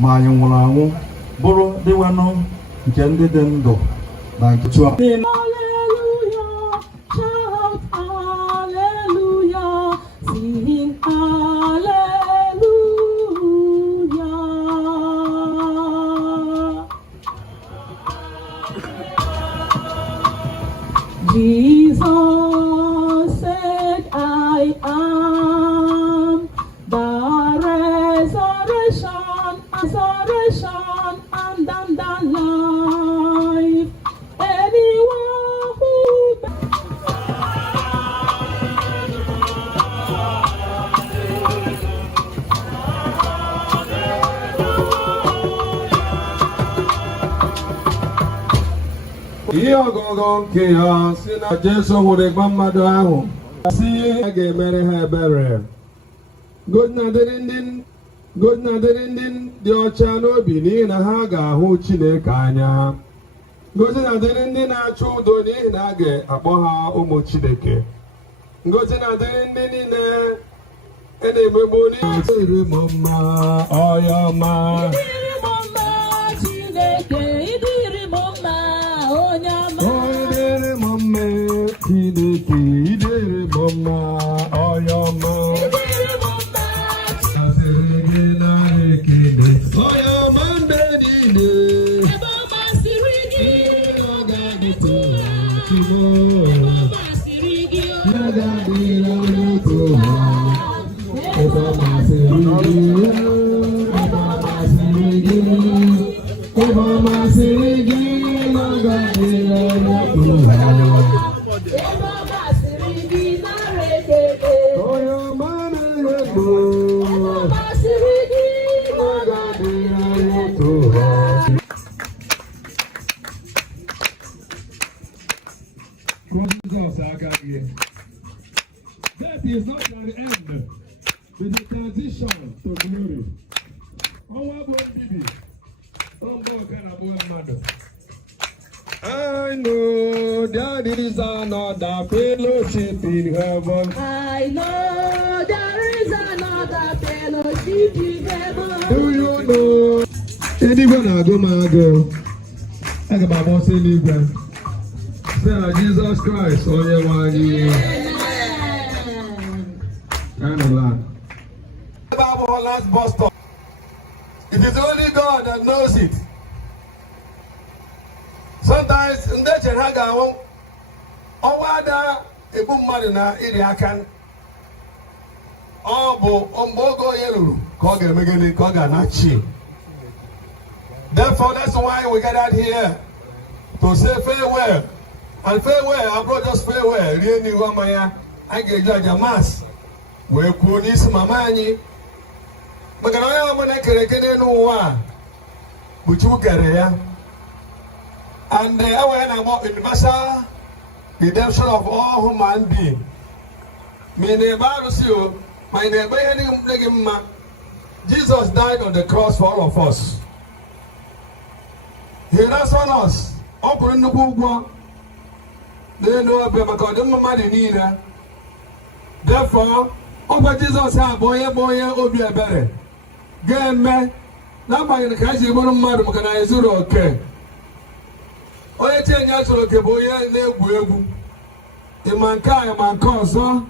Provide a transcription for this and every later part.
ma anyị nwụrụ anwụ bụrụ dịwanụ nke ndị dị ndụ na nke Chukwu. Jesus said, I am the resurrection and the life. Anyone who ihe ọgọgọ nke ya si na Jesu hụrụ ịgba mmadụ ahụ si a ga-emere ha ebere. Ngọzi na-adịrị ndị dị ọcha n'obi n'ihi na ha ga-ahụ Chineke anya. Ngọzi na-adịrị ndị na-achọ udo n'ihi na a ga-akpọ ha ụmụ Chineke. Ngọzi na-adịrị ndị niile na-emegbu n'iri m mma ọya ọma. Chineke idere m mma ọya ọma. Asịrị gị na ekele ọya ọma mgbe niile. Ebe ọ masịrị gị ọ ga-adịtụ ha tụọ. Ebe ọ masịrị gị ọ ga-adịla n'otu ha. Ebe ọ masịrị gị ebe ọ masịrị gị ebe ọ masịrị gị ọ ga-adịla n'otu ha. That is not the end, but the transition to glory. I know there is another fellowship in heaven. I know there is another fellowship in heaven. Do you know? Anyone I go, my girl. I got my boss in England. Say Jesus Christ, oh yeah, one year. Kind of land. The Bible last bus stop. It is only God that knows it. Sometimes in that Jenaga, Owada, a boom marina, Iriakan, Obo, Ombogo Yelu, Koga Megani, Koga Nachi. Therefore, that's why we gathered here to say farewell. And farewell, I brought us farewell. Really, Wamaya, I get judge a mass. We could this Mamani. Magana, when I can no one. which you get here. And our universal redemption of all human beings. My neighbor, Jesus died on the cross for all of us. He ransomed us. Open the book. They know about the therefore, over Jesus, boy, Obi Abere. Game, now by the Kashi, one madam can I zero okay. Oye change natural keboya ne in mankind man cause of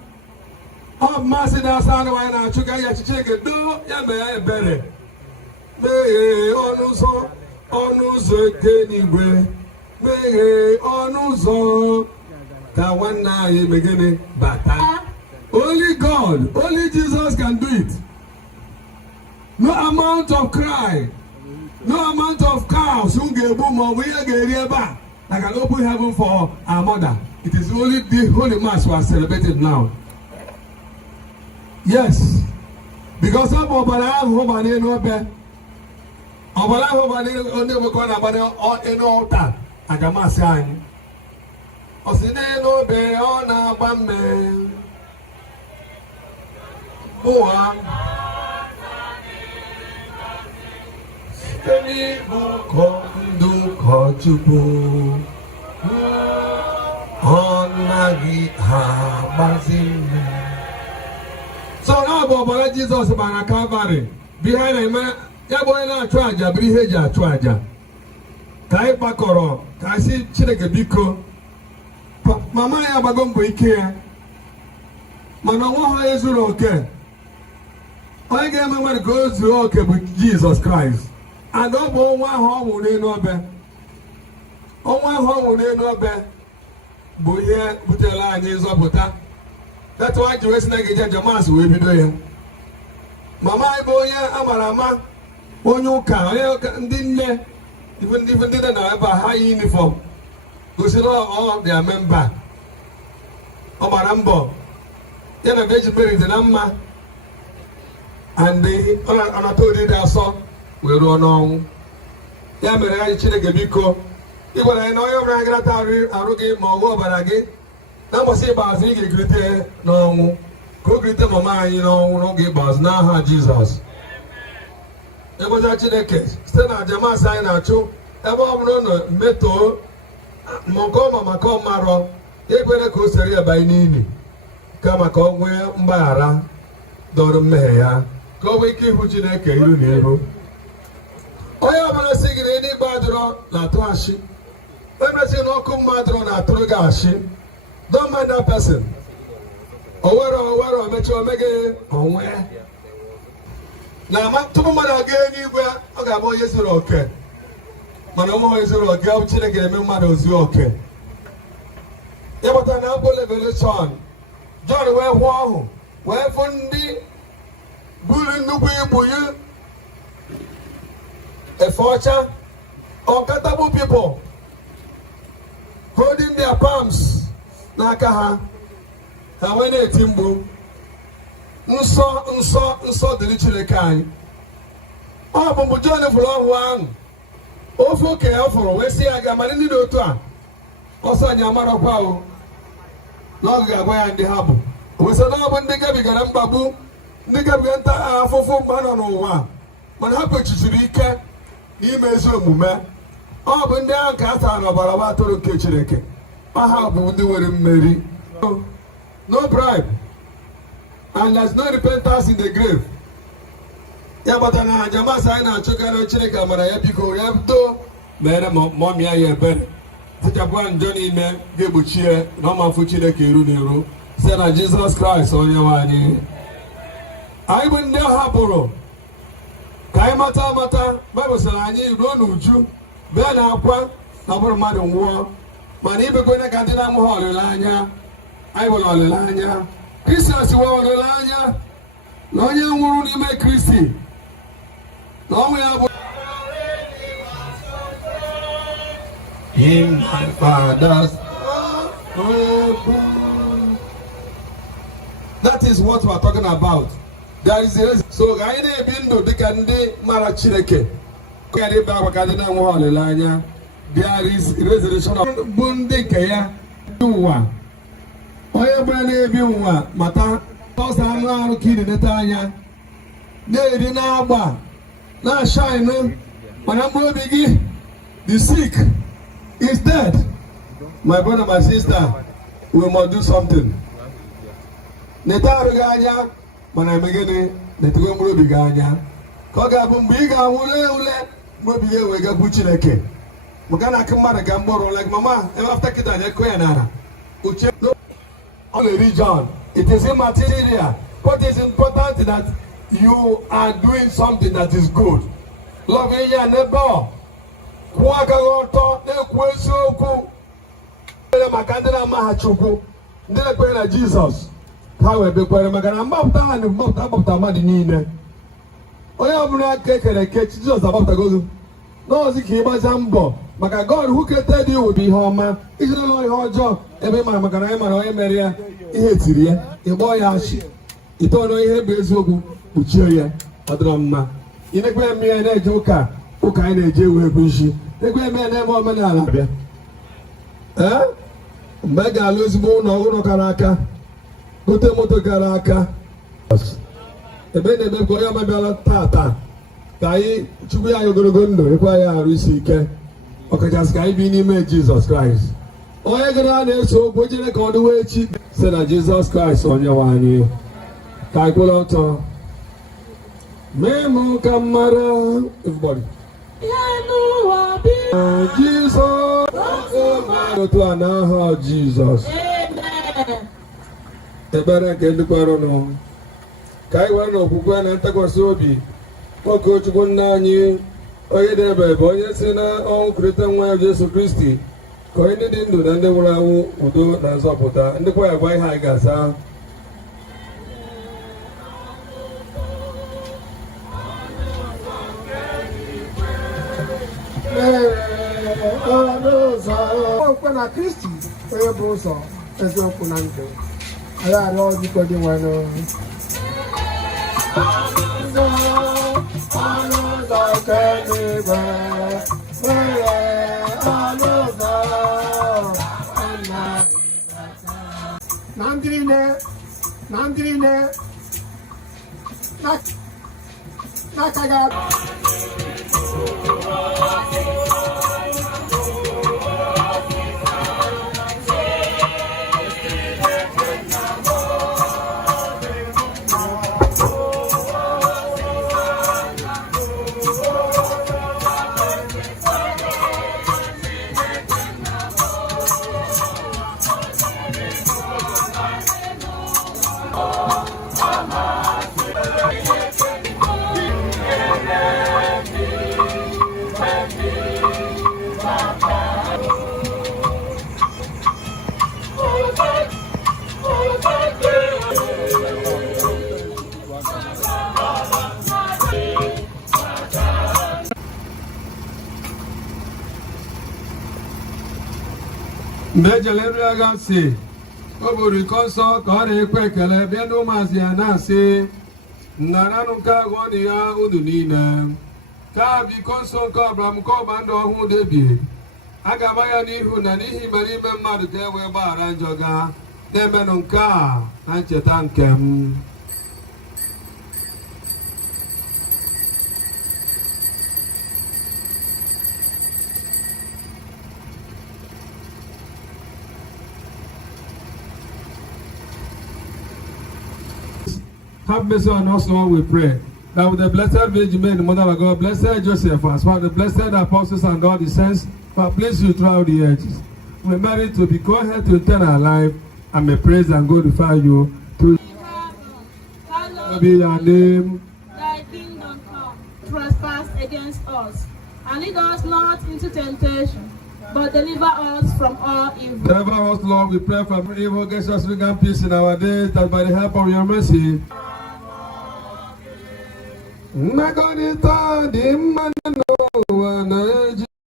massive sound why na chuka ya chicheke do ya me bere me onuzo kenigwe me onuzo ka wana ye begene bata. Only God, only Jesus can do it. No amount of cry, no amount of cows who gave boom we that can open heaven for our mother. It is only the Holy Mass we are celebrating now. Yes, because of Obala Hobane no be Obala Hobane only we call about in altar and the Mass sign. Osine no be on a bamme. Boa. So now about Jesus by Calvary. Behind a man, Yaboy Traja, Briheja Traja. Kai Bakoro, Kai see Chileke Biko. Mama Yabagombo Ikea. Manawa is okay. I get my man goes to okay with Jesus Christ. And don't go one home with no bed. On one home with no bed. But yeah, put a line is up with that. That's why you listen like a mass will be doing. Mama, boy, Amarama, when you can, didn't even didn't have a high uniform. Go see all their member. Omarambo. Then a vegetarian in Amma. And they on a told it I saw. We run on. Yammer, Chilekabiko. Even I know you're Ragatari, Arugi, Mogo, Baragi. That was about thinking, no, go greet them, Mama, you know, no give us now, Jesus. It was actually the case. Still, I just sign out too. Ever no metal, Mokoma, Macom Maro, they were a coaster by Nini. Come a call where Mbara, Dormea, go wake you, Hujineke, you neighbor. I am a singing any badro, La Twashi. Let me see no come madro, La Trugashi. Don't mind that person. Or Metro Mega, or where? Now, tomorrow again, you were okay, boy, yes, you're okay. Manomo is okay, I'm chilling again, my mother was okay. Yeah, but I now go level son. John, where Fundi, Bully Nubu, a fortune, uncountable people holding their palms. Nakaha, and when a timbo, Nso, the little kind. Oh, but John of one. Oh, for careful, West Yagamani do to also Yamara Pao. Loga and the harbor. Was a noble nigga began babu, nigga ganta for man on one. What happened to the cat? He may so mume. Oh, but now Katan of Barabato Kitchen. I have do with Mary. No bribe. And there's no repentance in the grave. Yeah, but I Jama Sana Chokano Chileka Maraya Pico Yapto, Madam Momia Ben. Japan Johnny Me, Gebuchia, Norman Fuchile Kirunero, Sena Jesus Christ on Yawani. I will never have Kaimata, Bible Salani, Ronuju, Ben Aqua, Number Madam War. Mani be going to Cantina Moholanya. I will all Lanya. Christians will all Lanya. No young woman make Christy. No, we have in my father's. That is what we are talking about. There is a so I need to do the Mara Chileke. There is resolution of Bunde Kaya. Oya Brane Biwa, Mata, Tosa Kid Netanya. They did not bar. Now shine, when I'm going to begin. The sick is dead. My brother, my sister, we must do something. Netaruganya, when I'm beginning, Netugo Biganya. Koga Bumbiga, Ule, maybe we got Buchileke. Magana Kamara Gamboro, like Mama, and after Kita, Quenana. Uche, only region. It is immaterial. What is important is that you are doing something that is good. Loving your neighbor. Kwagagoto, Ekwesoku, Makandana Mahachuku, Nelequena Jesus. How a big Magana Mopta and Mopta Madinine. Oyabuna cake and a cake just about to go. No, Zikima Zambo. Maka God who created you will be home. It's not only hard job. Every man, Makana or Emeria, Etia, a boy Ashi. It don't know here Bezugu, Ucheria, Adrama. In a grand me and a joker, who kind of Jew will push you. The great man and woman are eh? Mega Luzbo, no Karaka, Utemoto Karaka. The Benedict Goyama Bella Tata, Kai, Chubia Yogundo, require Risike, Okajaska, be name Jesus Christ. Oyagan, so put in a conduit, said Jesus Christ on your one. Kai Poloto Memo Camara, everybody. Jesus, go to an hour, Jesus. Amen. The better get the Barono. Kaiwano, Pugan and Tagosobi. What coach Bunani, Oyedebe, Boyesina, all Christian way of Jesus Christi. Coined into the Ndewala, Udo, and Zapota, and the choir by Higasa. Kuna Kristi onye bụ ụzọ eziokwu na ndụ anyị arịọ biko dị nwere ọnụ ụzọ nke eluigwe ọnụ ụzọ na ndị niile n'aka gị Mejalere agasi, oburi konso kore kwekele bienu mazi anasi, naranuka goni ya udunina, ka bi konso ka bram ko bando hu debi, aga baya nihu na nihi marime mmadụ ka ewe gbara njoga, na-emenụ nke a na ncheta nke m. Have mercy on us, Lord, we pray. That with the blessed Virgin Mary, the Mother of God, blessed Joseph, as well the blessed apostles and all the saints, for place you throughout the ages. We merit to be co-head to eternal life, and may praise and glorify you. To be your name. Thy kingdom come, trespass against us, and lead us not into temptation, but deliver us from all evil. Deliver us, Lord, we pray for evil, get us and peace in our days, that by the help of your mercy.